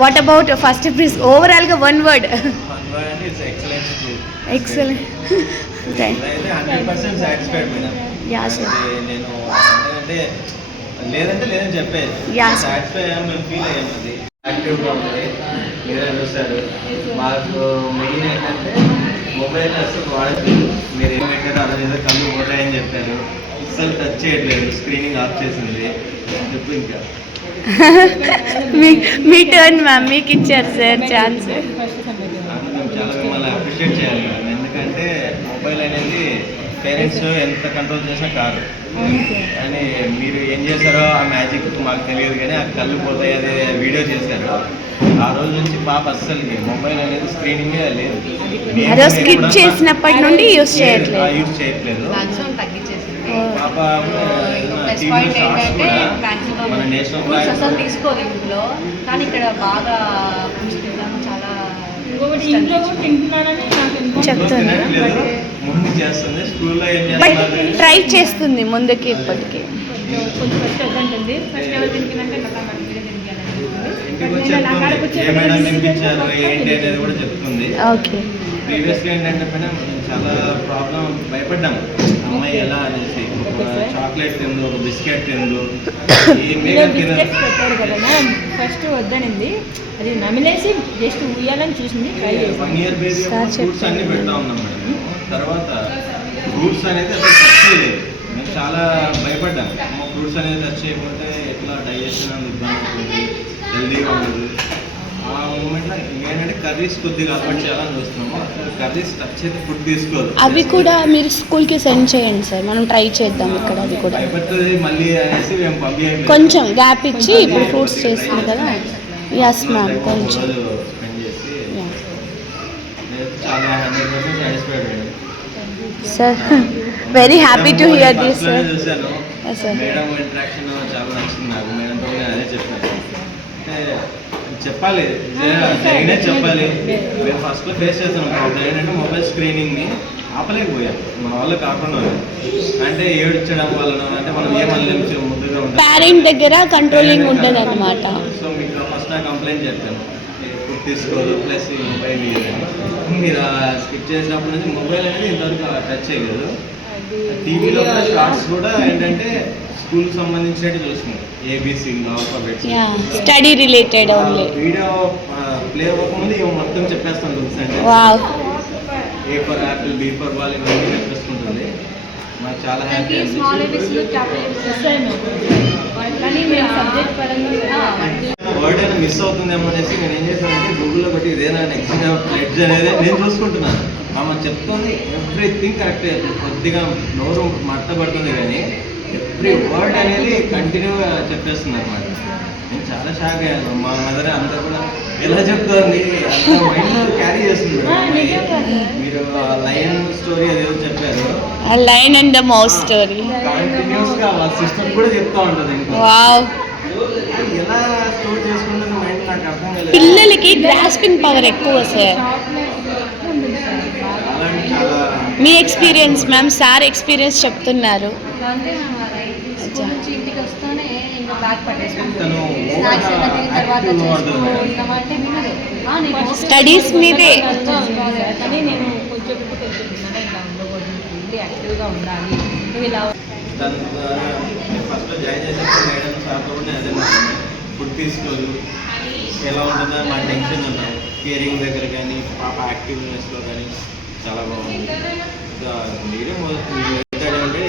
What about first prize? Overall ga one word. One word is excellent school. Excellent. Thank. అయితే 100% satisfied madam. Yeah, sir. నేను అంటే లేదంటే లేదని చెప్పేది. Yeah, sir. Satisfy అయ్యాం, మేము ఫీల్ అయ్యాం. అది యాక్టివ్గా ఉంది, మీరే చూస్తారు. మాకు మెయిన్ ఏంటంటే మొబైల్ అసలు వాడట్లేదు. మీరు ఏం పెట్టారో అలా ఏదో కళ్ళు పోతాయని చెప్పారు. అసలు టచ్ చేయట్లేదు, స్క్రీనింగ్ ఆఫ్ చేసింది. చెప్పు ఇంకా మీ టర్న్ మ్యామ్, మీకు ఇచ్చారు సార్ ఛాన్స్. మేము చాలా మిమ్మల్ని అప్రిషియేట్ చేయాలి మేడం. ఎందుకంటే మొబైల్ అనేది పేరెంట్స్ ఎంత కంట్రోల్ చేసినా కాదు. కానీ మీరు ఏం చేశారో ఆ మ్యాజిక్ మాకు తెలియదు, కానీ ఆ కళ్ళు పోతాయి అదే వీడియో చేశారు. ఆ రోజు నుంచి పాప అస్సలు మొబైల్ అనేది స్క్రీనింగే లేదు. స్కిప్ చేసినప్పటి నుండి యూజ్ చేయట్లేదు. పాప మన నేషనల్ ఫ్లాగ్ అసలు తీసుకోదు ఇంట్లో, కానీ ఇక్కడ బాగా చాలా ముందు చేస్తుంది, స్కూల్లో ఏం బట్ చేస్తున్నారు ట్రై చేస్తుంది ముందుకి ఇప్పటికి. కొంచెం ఫస్ట్ వద్దంటుంది. ఫస్ట్ ఎవరు తినిపిందంటే ఇంటికి వచ్చి చెప్తుంది ఏ మేడం తినిపించారు ఏంటి అనేది కూడా చెప్తుంది. ఓకే. ప్రీవియస్గా ఏంటంటే మేడం చాలా ప్రాబ్లం, భయపడ్డాం అమ్మాయి ఎలా అనేసి. ఒక చాక్లెట్ తిందు, ఒక బిస్కెట్ తిందు, పెట్టాడు కదా మ్యామ్. ఫస్ట్ వద్దనింది, అది నమిలేసి జస్ట్ ఉయ్యాలని చూసింది. 1 year బేబీ ఫ్రూట్స్ అన్ని పెడతా ఉన్నాం మేడం. తర్వాత ఫ్రూట్స్ అనేది అసలు టచ్ చేయలేదు. మేము చాలా భయపడ్డాం, ఫ్రూట్స్ అనేది టచ్ చేయకపోతే ఎట్లా డైజెషన్ అనేది ఇబ్బంది అవుతుంది, హెల్దీగా ఉండదు. ఆ మూమెంట్లో ఏంటంటే కర్రీస్ కొద్దిగా అలవాటు చేయాలని చూస్తున్నాము. కర్రీస్ టచ్ అయితే ఫుడ్ తీసుకోదు. అవి కూడా మీరు స్కూల్కి సెండ్ చేయండి సార్, మనం ట్రై చేద్దాం ఇక్కడ. అది కూడా భయపడుతుంది మళ్ళీ అనేసి మేము పంపించలేదు. కొంచెం గ్యాప్ ఇచ్చి ఇప్పుడు ఫ్రూట్స్ చేస్తుంది కదా. యస్ మ్యామ్, కొంచెం స్పెండ్ చేసి చాలా 100% సాటిస్ఫైడ్ అయ్యాను sir. Very happy to hear this sir. చూశాను సార్, మేడం ఇంట్రాక్షన్ చాలా నచ్చింది నాకు. మేడంతో నేను అదే చెప్పాను, అంటే చెప్పాలి జరిగినే చెప్పాలి. మేము ఫస్ట్లో ఫేస్ చేస్తాం ప్రాబ్లం ఏంటంటే మొబైల్ స్క్రీనింగ్ని ఆపలేకపోయాం. మన వాళ్ళు కాకుండా అంటే ఏడ్చడం వలన అంటే మనం ఏమనలేము, ముద్దుగా ఉంటాం. పేరెంట్ దగ్గర కంట్రోలింగ్ ఉంటుంది అనమాట. సో మీకు ఫస్ట్ నా కంప్లైంట్ చెప్పాను, ఫుడ్ తీసుకోదు ప్లస్ ఈ మొబైల్ మీరు స్కిప్ చేసినప్పటి నుంచి మొబైల్ అనేది ఇంతవరకు టచ్ చేయలేదు. టీవీలో కూడా షార్ట్స్ కూడా ఏంటంటే స్కూల్కి సంబంధించినట్టు చూస్తున్నాం, ABC alphabets, study related only. Video play అవ్వకముందు ఇవి మొత్తం చెప్పేస్తాను బుక్స్ అంటే. Wow. A for apple, B for ball ఇవన్నీ చెప్పేస్తుంటుంది. నాకు చాలా హ్యాపీ వర్డ్ అయినా మిస్ అవుతుందేమో అనేసి నేను ఏం చేశానంటే గూగుల్లో బట్టి ఇదేనా ఎగ్జామ్ ఎడ్జ్ అనేది నేను చూసుకుంటున్నాను. ఆమె చెప్తుంది ఎవ్రీథింగ్ కరెక్టే, కొద్దిగా నోరు మట్టబడుతుంది కానీ ఎవ్రీ వర్డ్ అనేది కంటిన్యూగా చెప్పేస్తుంది అనమాట. నేను చాలా షాక్ అయ్యాను. మా మదర్ అంతా కూడా ఎలా చెప్తుంది, అంత మైండ్లో క్యారీ చేస్తుంది. మీరు లయన్ స్టోరీ అదేదో చెప్పారు, lion and the mouse story కంటిన్యూస్గా వాళ్ళ సిస్టర్ కూడా చెప్తా ఉంటుంది. ఇంకా వావ్. ఎలా స్టోర్ చేసుకుంటుంది మైండ్ నాకు అర్థం కాలేదు. పిల్లలకి గ్రాస్పింగ్ పవర్ ఎక్కువ సార్. చాలా మీ ఎక్స్పీరియన్స్ మ్యామ్, సార్ ఎక్స్పీరియన్స్ చెప్తున్నారు. ఇంటికి వస్తూనే ఇంకా బ్యాగ్ తను స్టడీస్ మీదే. కానీ నేను కొంచెం ఇలా ఉండకూడదు, యాక్టివ్గా ఉండాలి. ఇలా ఫస్ట్లో జాయిన్ చేసేప్పుడు మేడం సార్తో కూడా అదే ఫుడ్ తీసుకోదు, ఎలా ఉంటుందో మా టెన్షన్ ఉన్నాం. కేరింగ్ దగ్గర కానీ పాప యాక్టివ్నెస్లో కానీ చాలా బాగుంది. ఇంకా మీరే అంటే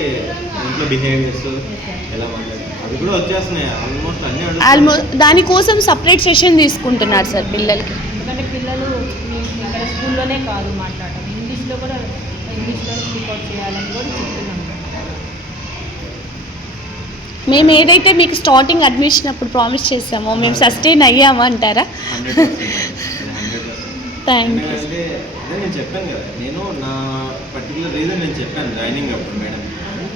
ఇంట్లో బిహేవియర్స్ ఎలా మాట్లాడారు అవి కూడా వచ్చేస్తున్నాయి ఆల్మోస్ట్ అన్నీ. దానికోసం సపరేట్ సెషన్ తీసుకుంటున్నారు సార్ పిల్లలకి. ఎందుకంటే పిల్లలు ఇక్కడ స్కూల్లోనే కాదు మాట్లాడటం, ఇంగ్లీష్లో కూడా స్పీక్అవుట్ చేయాలని కూడా చెప్తున్నాను. మేము ఏదైతే మీకు స్టార్టింగ్ అడ్మిషన్ అప్పుడు ప్రామిస్ చేసామో మేము సస్టైన్ అయ్యామంటారా? 100%. Thank you. అంటే అదే నేను చెప్పాను కదా, నేను నా పర్టికులర్ రీజన్ నేను చెప్పాను జాయినింగ్ అప్పుడు మేడం.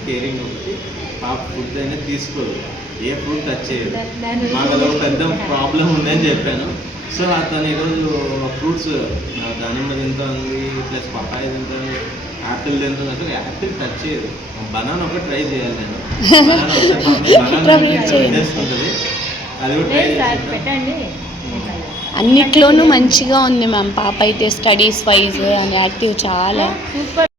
కేరింగ్ ఒకటి, పాప ఫుడ్ అనేది తీసుకోదు, ఏ ఫ్రూట్ టచ్ చేయదు. మాకు అదొక పెద్ద ప్రాబ్లం ఉందని చెప్పాను. సో అతను ఈరోజు ఫ్రూట్స్ దానిమ్మ తింటుంది, ప్లస్ పపాయ తింటుంది, యాపిల్ తింటుంది. అసలు యాపిల్ టచ్ చేయదు. బనానా ఒకటి ట్రై చేయాలి నేను. బనానా చేస్తుంది, అది కూడా ట్రై పెట్టండి. అన్నిట్లోనూ మంచిగా ఉంది మ్యామ్. పాప అయితే స్టడీస్ వైజ్ అండ్ యాక్టివ్ చాలా. సూపర్